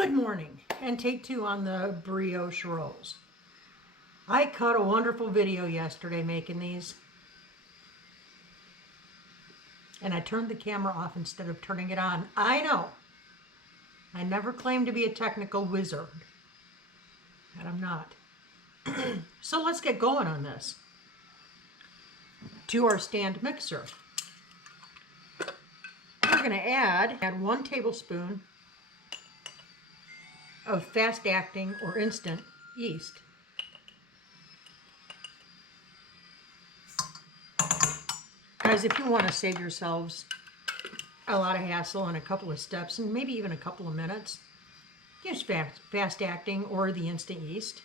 Good morning, and take two on the brioche rolls. I cut a wonderful video yesterday making these, and I turned the camera off instead of turning it on. I know, I never claimed to be a technical wizard, and I'm not. So let's get going on this. To our stand mixer, we're going to add 1 tablespoon of fast-acting or instant yeast. Guys, if you want to save yourselves a lot of hassle and a couple of steps and maybe even a couple of minutes, use fast-acting or the instant yeast.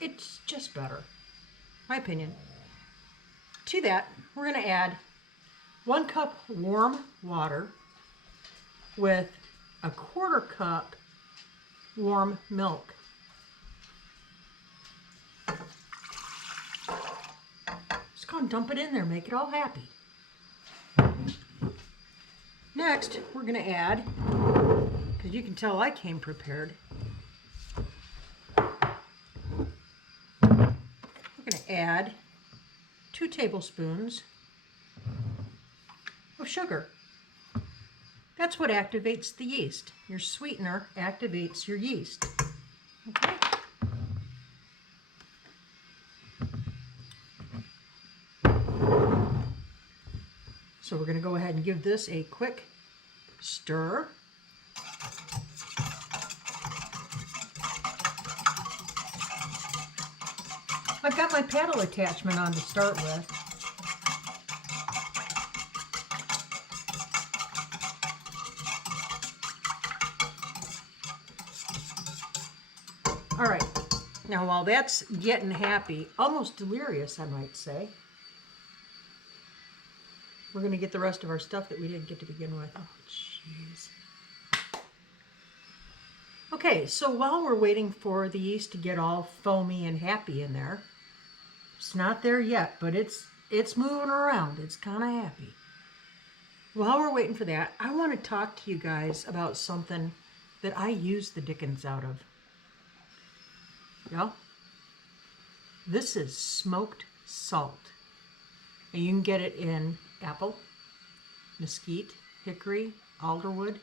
It's just better, my opinion. To that, we're going to add 1 cup warm water with a 1/4 cup warm milk. Just go and dump it in there, make it all happy. Next, we're going to add, because you can tell I came prepared, we're going to add 2 tablespoons of sugar. That's what activates the yeast. Your sweetener activates your yeast. Okay? So we're going to go ahead and give this a quick stir. I've got my paddle attachment on to start with. All right, now while that's getting happy, almost delirious I might say, we're going to get the rest of our stuff that we didn't get to begin with. Oh, jeez. Okay, so while we're waiting for the yeast to get all foamy and happy in there, it's not there yet, but it's moving around. It's kind of happy. While we're waiting for that, I want to talk to you guys about something that I use the dickens out of. Yeah, this is smoked salt. And you can get it in apple, mesquite, hickory, alderwood,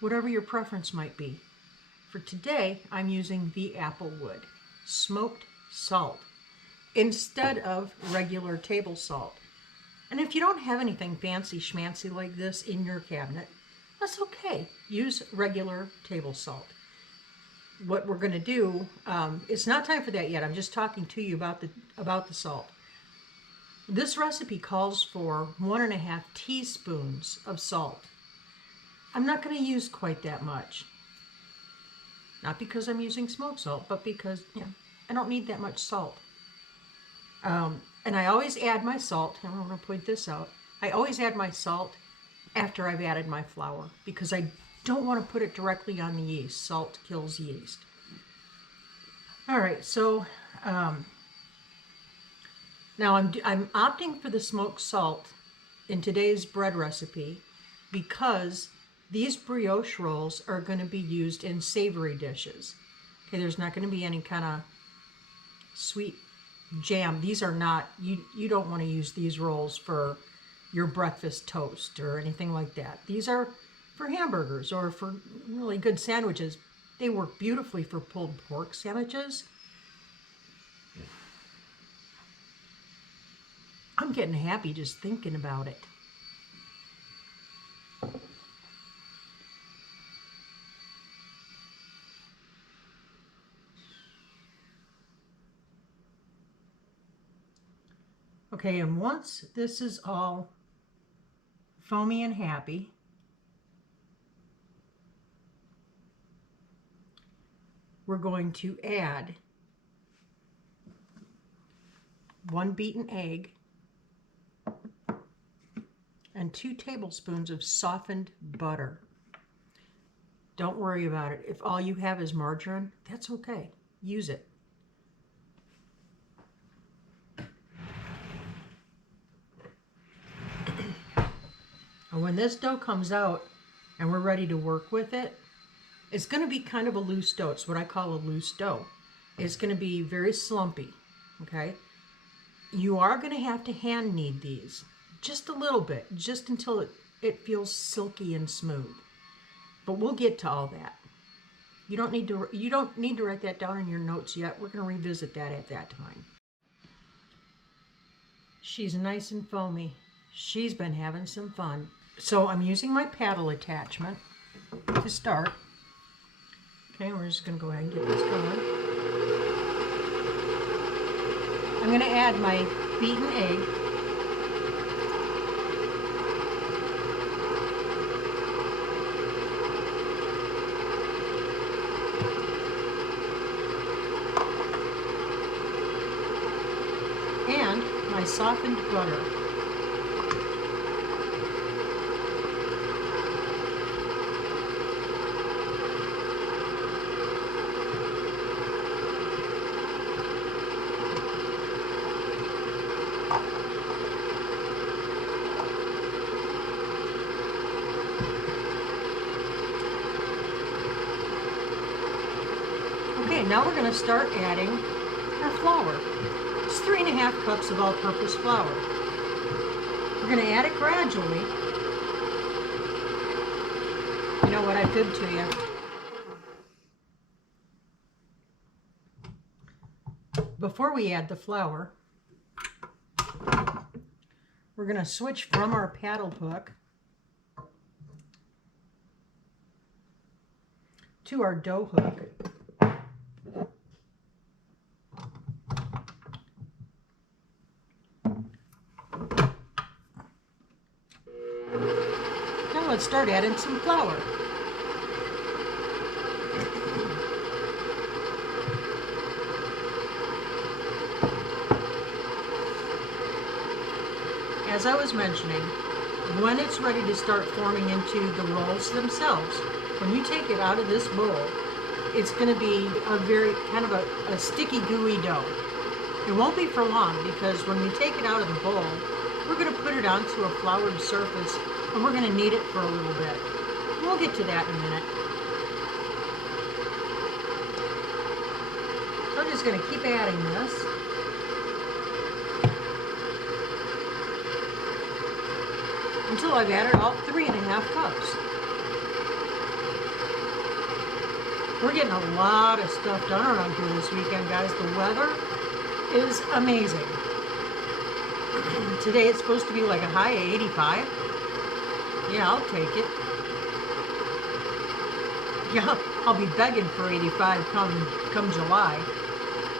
whatever your preference might be. For today, I'm using the apple wood, smoked salt, instead of regular table salt. And if you don't have anything fancy schmancy like this in your cabinet, that's okay. Use regular table salt. What we're going to do, it's not time for that yet. I'm just talking to you about the salt. This recipe calls for 1.5 teaspoons of salt. I'm not going to use quite that much. Not because I'm using smoked salt, but because I don't need that much salt. And I always add my salt, and I'm going to point this out, I always add my salt after I've added my flour, because I don't want to put it directly on the yeast. Salt kills yeast. All right, so now I'm opting for the smoked salt in today's bread recipe because these brioche rolls are going to be used in savory dishes. Okay, there's not going to be any kind of sweet jam. These are not, you don't want to use these rolls for your breakfast toast or anything like that. These are for hamburgers or for really good sandwiches. They work beautifully for pulled pork sandwiches. I'm getting happy just thinking about it. Okay, and once this is all foamy and happy, we're going to add 1 beaten egg and 2 tablespoons of softened butter. Don't worry about it. If all you have is margarine, that's okay. Use it. And when this dough comes out and we're ready to work with it, it's going to be kind of a loose dough. It's what I call a loose dough. It's going to be very slumpy, okay? You are going to have to hand knead these just a little bit, just until it feels silky and smooth. But we'll get to all that. You don't need to write that down in your notes yet. We're going to revisit that at that time. She's nice and foamy. She's been having some fun. So I'm using my paddle attachment to start. Okay, we're just going to go ahead and get this going. I'm going to add my beaten egg. And my softened butter. Okay, now we're going to start adding our flour. It's 3½ cups of all-purpose flour. We're going to add it gradually. You know what, I fibbed to you. Before we add the flour, we're going to switch from our paddle hook to our dough hook. Now let's start adding some flour. As I was mentioning, when it's ready to start forming into the rolls themselves, when you take it out of this bowl, it's going to be a very kind of a sticky, gooey dough. It won't be for long, because when we take it out of the bowl, we're going to put it onto a floured surface and we're going to knead it for a little bit. We'll get to that in a minute. So I'm just going to keep adding this. Until I've added all 3½ cups. We're getting a lot of stuff done around here this weekend, guys. The weather is amazing. Today it's supposed to be like a high of 85. Yeah, I'll take it. Yeah, I'll be begging for 85 come July.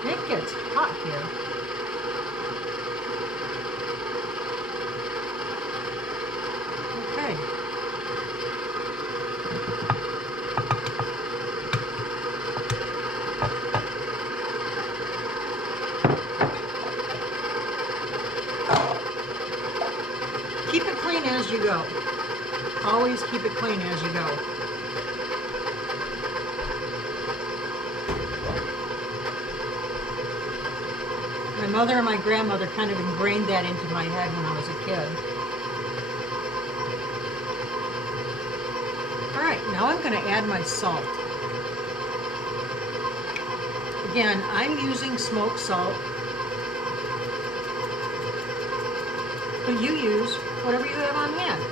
It gets hot here. Okay. Keep it clean as you go. Always keep it clean as you go. My mother and my grandmother kind of ingrained that into my head when I was a kid. Alright, now I'm going to add my salt. Again, I'm using smoked salt. But you use whatever you have on hand.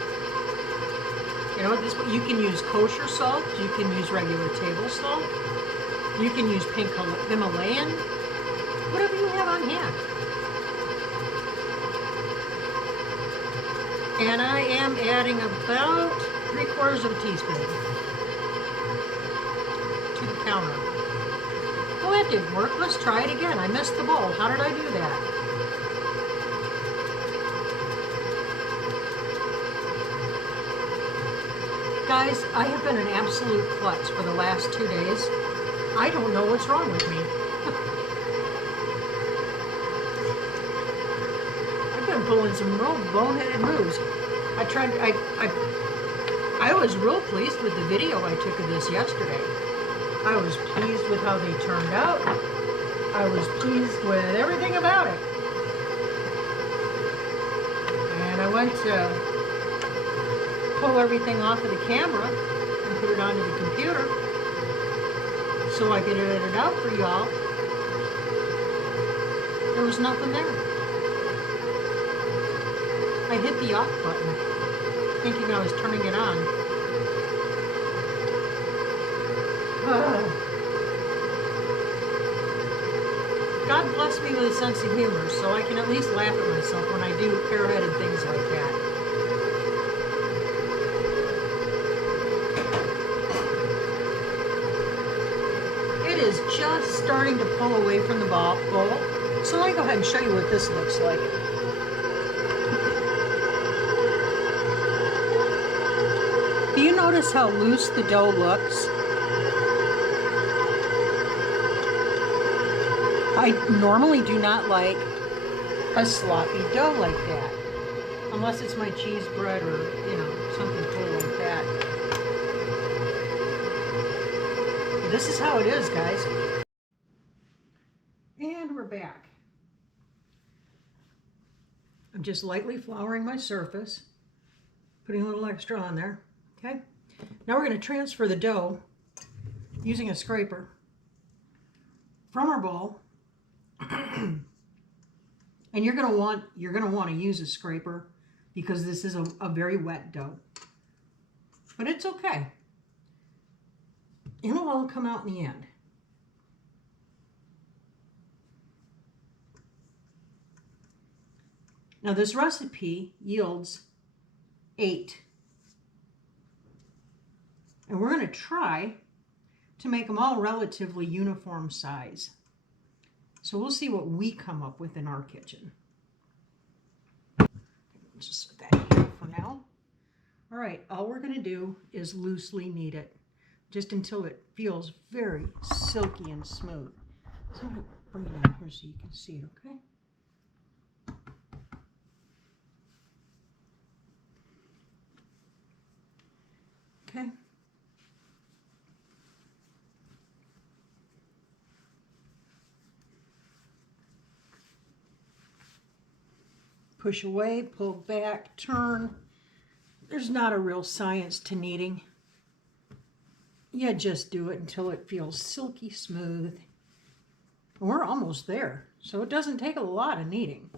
You know, you can use kosher salt, you can use regular table salt, you can use pink Himalayan, whatever you have on hand. And I am adding about 3/4 of a teaspoon to the counter. Well, that didn't work. Let's try it again. I missed the bowl. How did I do that? Guys, I have been an absolute klutz for the last 2 days. I don't know what's wrong with me. I've been pulling some real boneheaded moves. I was real pleased with the video I took of this yesterday. I was pleased with how they turned out. I was pleased with everything about it. And I went to pull everything off of the camera and put it onto the computer so I could edit it out for y'all. There was nothing there. I hit the off button, thinking I was turning it on. God bless me with a sense of humor, so I can at least laugh at myself when I do airheaded things like that. It is just starting to pull away from the bowl, so let me go ahead and show you what this looks like. Do you notice how loose the dough looks? I normally do not like a sloppy dough like that, unless it's my cheese bread or, you know, something cool like that. This is how it is, guys. And we're back. I'm just lightly flouring my surface, putting a little extra on there, okay? Now we're going to transfer the dough using a scraper from our bowl. And you're gonna want to use a scraper because this is a very wet dough. But it's okay. It'll all come out in the end. Now this recipe yields 8. And we're going to try to make them all relatively uniform size. So we'll see what we come up with in our kitchen. Just set that here for now. All right, all we're going to do is loosely knead it, just until it feels very silky and smooth. So I'm going to bring it down here so you can see it, okay? Okay. Push away, pull back, turn. There's not a real science to kneading. You just do it until it feels silky smooth. We're almost there, so it doesn't take a lot of kneading.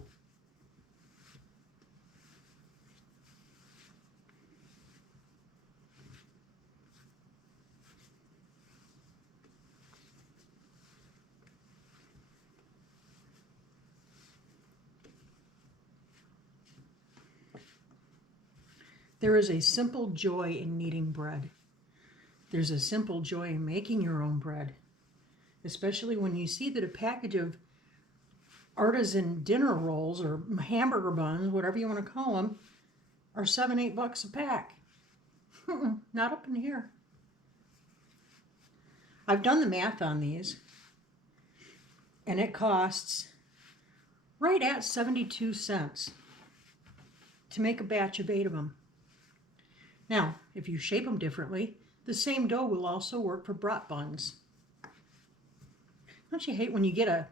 There is a simple joy in kneading bread. There's a simple joy in making your own bread, especially when you see that a package of artisan dinner rolls or hamburger buns, whatever you want to call them, are $7-8 a pack. Not up in here. I've done the math on these, and it costs right at 72 cents to make a batch of 8 of them. Now, if you shape them differently, the same dough will also work for brat buns. Don't you hate when you get a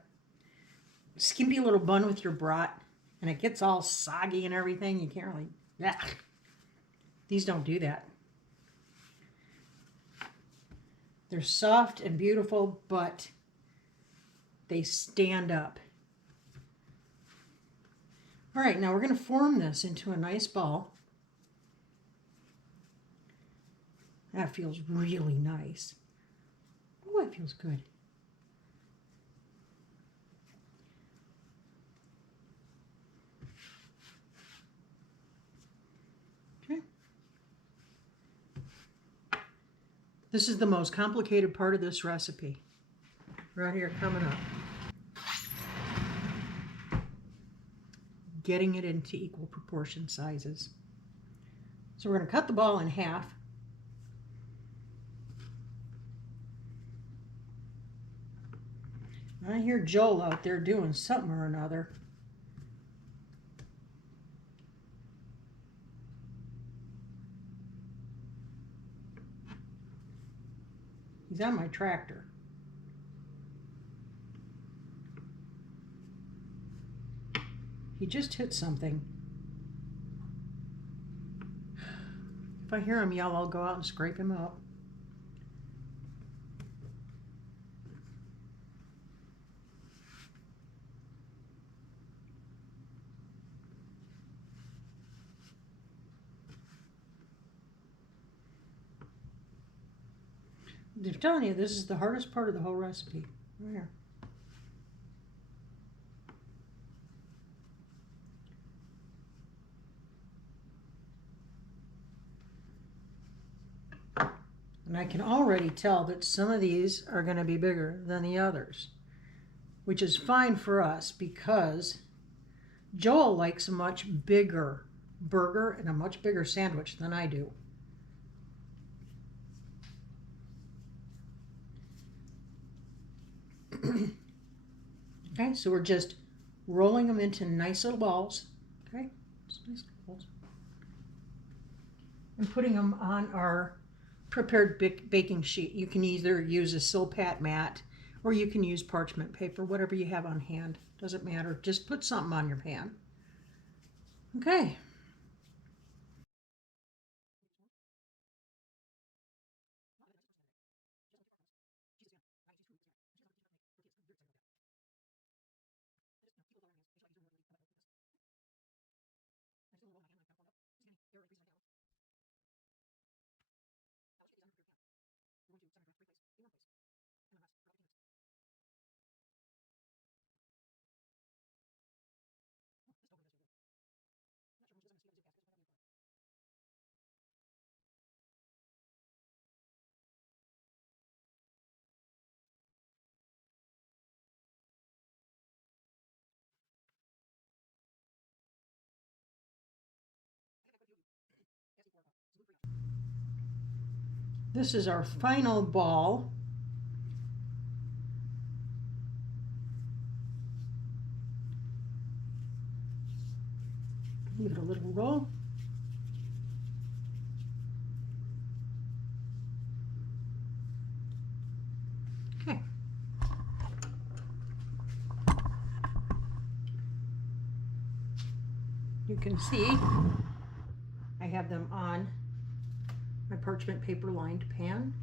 skimpy little bun with your brat and it gets all soggy and everything? You can't really... Ugh. These don't do that. They're soft and beautiful, but they stand up. All right, now we're going to form this into a nice ball. That feels really nice. Oh, it feels good. Okay. This is the most complicated part of this recipe. Right here coming up. Getting it into equal proportion sizes. So we're going to cut the ball in half. I hear Joel out there doing something or another. He's on my tractor. He just hit something. If I hear him yell, I'll go out and scrape him up. I'm telling you, this is the hardest part of the whole recipe. Right here. And I can already tell that some of these are going to be bigger than the others, which is fine for us because Joel likes a much bigger burger and a much bigger sandwich than I do. Okay, so we're just rolling them into nice little balls. Okay, just nice little balls. And putting them on our prepared baking sheet. You can either use a Silpat mat or you can use parchment paper, whatever you have on hand. Doesn't matter. Just put something on your pan. Okay. This is our final ball. Give it a little roll. Okay. You can see I have them on my parchment paper lined pan.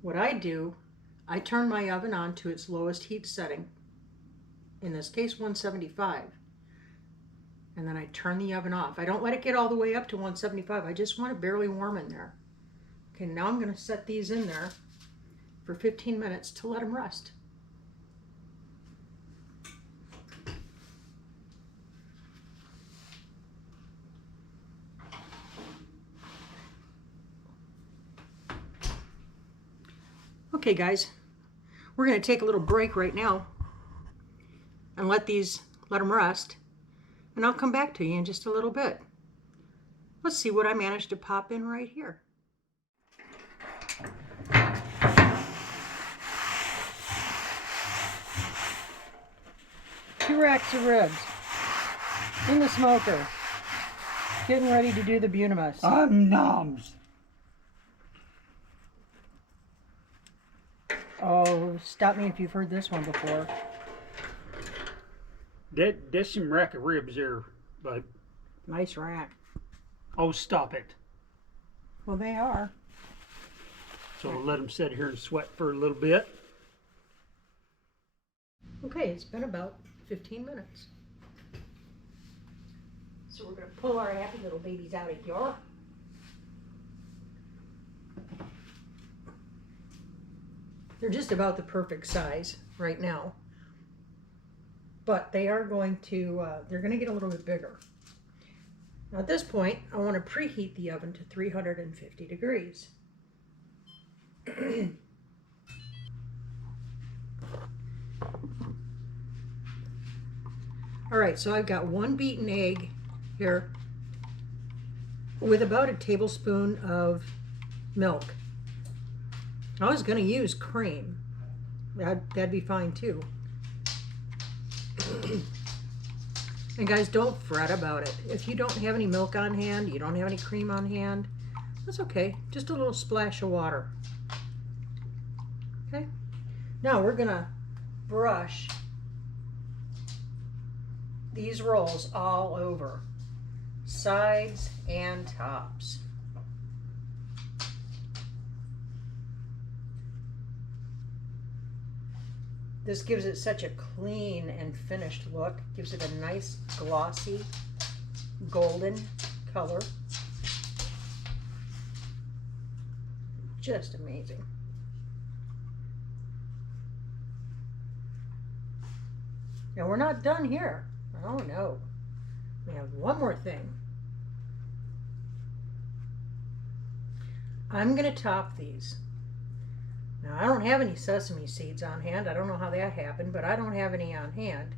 What I do, I turn my oven on to its lowest heat setting, in this case 175, and then I turn the oven off. I don't let it get all the way up to 175. I just want it barely warm in there. Okay, now I'm going to set these in there for 15 minutes to let them rest. Okay guys, we're going to take a little break right now and let them rest, and I'll come back to you in just a little bit. Let's see what I managed to pop in right here. 2 racks of ribs in the smoker, getting ready to do the Bunamus. Noms. Oh, stop me if you've heard this one before. There's some rack of ribs there, but... Nice rack. Oh, stop it. Well, they are. So we'll let them sit here and sweat for a little bit. Okay, it's been about 15 minutes. So we're going to pull our happy little babies out of here. They're just about the perfect size right now. But they are going to, they're going to get a little bit bigger. Now at this point, I want to preheat the oven to 350 degrees. All right, so I've got 1 beaten egg here with about a tablespoon of milk. I was going to use cream. That'd be fine too. And guys, don't fret about it. If you don't have any milk on hand, you don't have any cream on hand, that's okay. Just a little splash of water. Okay? Now we're going to brush these rolls all over, sides and tops. This gives it such a clean and finished look. Gives it a nice glossy golden color. Just amazing. Now we're not done here. Oh no. We have one more thing. I'm going to top these. Now I don't have any sesame seeds on hand. I don't know how that happened, but I don't have any on hand.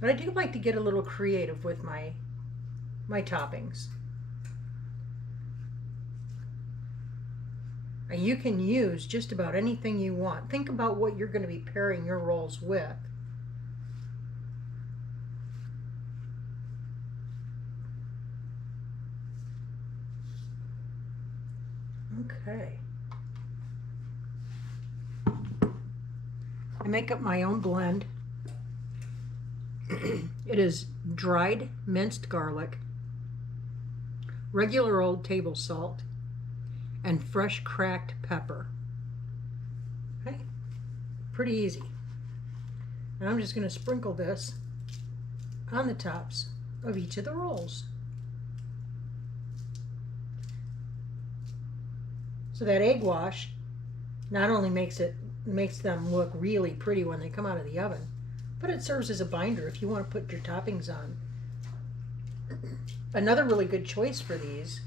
But I do like to get a little creative with my toppings. And you can use just about anything you want. Think about what you're going to be pairing your rolls with. Okay. I make up my own blend. It is dried minced garlic, regular old table salt, and fresh cracked pepper. Okay. Pretty easy. And I'm just going to sprinkle this on the tops of each of the rolls. So that egg wash not only makes them look really pretty when they come out of the oven, but it serves as a binder if you want to put your toppings on. Another really good choice for these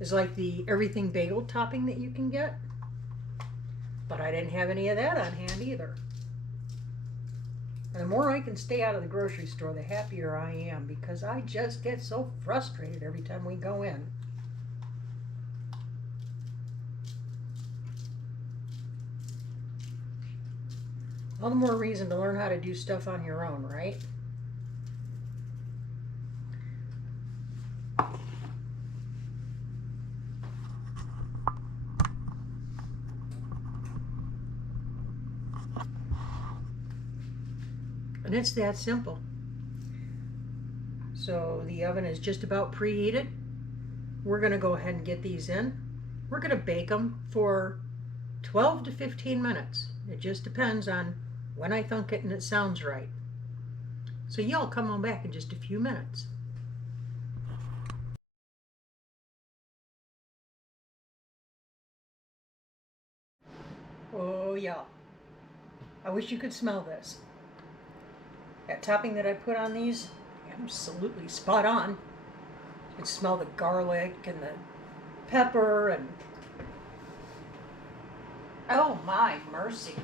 is like the everything bagel topping that you can get, but I didn't have any of that on hand either. And the more I can stay out of the grocery store, the happier I am, because I just get so frustrated every time we go in. All the more reason to learn how to do stuff on your own, right? And it's that simple. So the oven is just about preheated. We're going to go ahead and get these in. We're going to bake them for 12 to 15 minutes. It just depends on when I thunk it and it sounds right. So y'all come on back in just a few minutes. Oh yeah. I wish you could smell this. That topping that I put on these, absolutely spot on. You can smell the garlic and the pepper and... oh my mercy.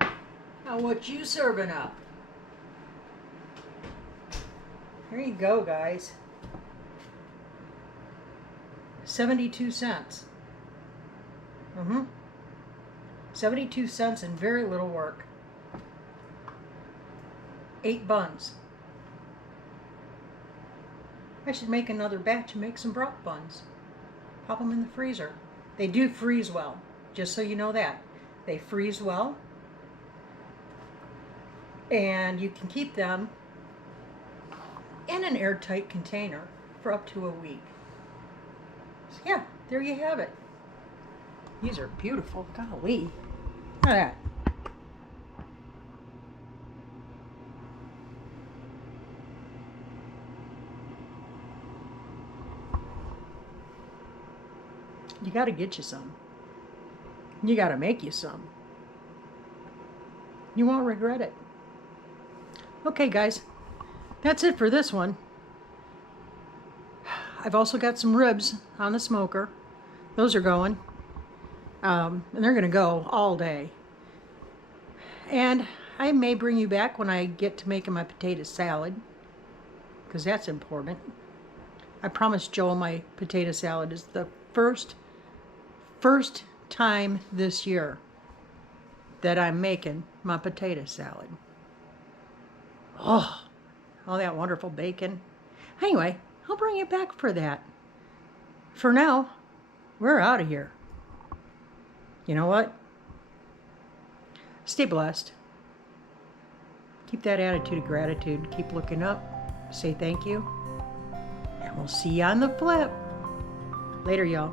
Now what you serving up? Here you go, guys. 72 cents. 72 cents and very little work. 8 buns. I should make another batch and make some broth buns. Pop them in the freezer. They do freeze well, just so you know that. They freeze well. And you can keep them in an airtight container for up to a week. So yeah, there you have it. These are beautiful. Golly. Look at that. You got to get you some. You got to make you some. You won't regret it. Okay, guys. That's it for this one. I've also got some ribs on the smoker. Those are going. And they're going to go all day. And I may bring you back when I get to making my potato salad, because that's important. I promised Joel my potato salad is the first time this year that I'm making my potato salad. Oh, all that wonderful bacon. Anyway, I'll bring you back for that. For now, we're out of here. You know what? Stay blessed. Keep that attitude of gratitude. Keep looking up. Say thank you. And we'll see you on the flip. Later, y'all.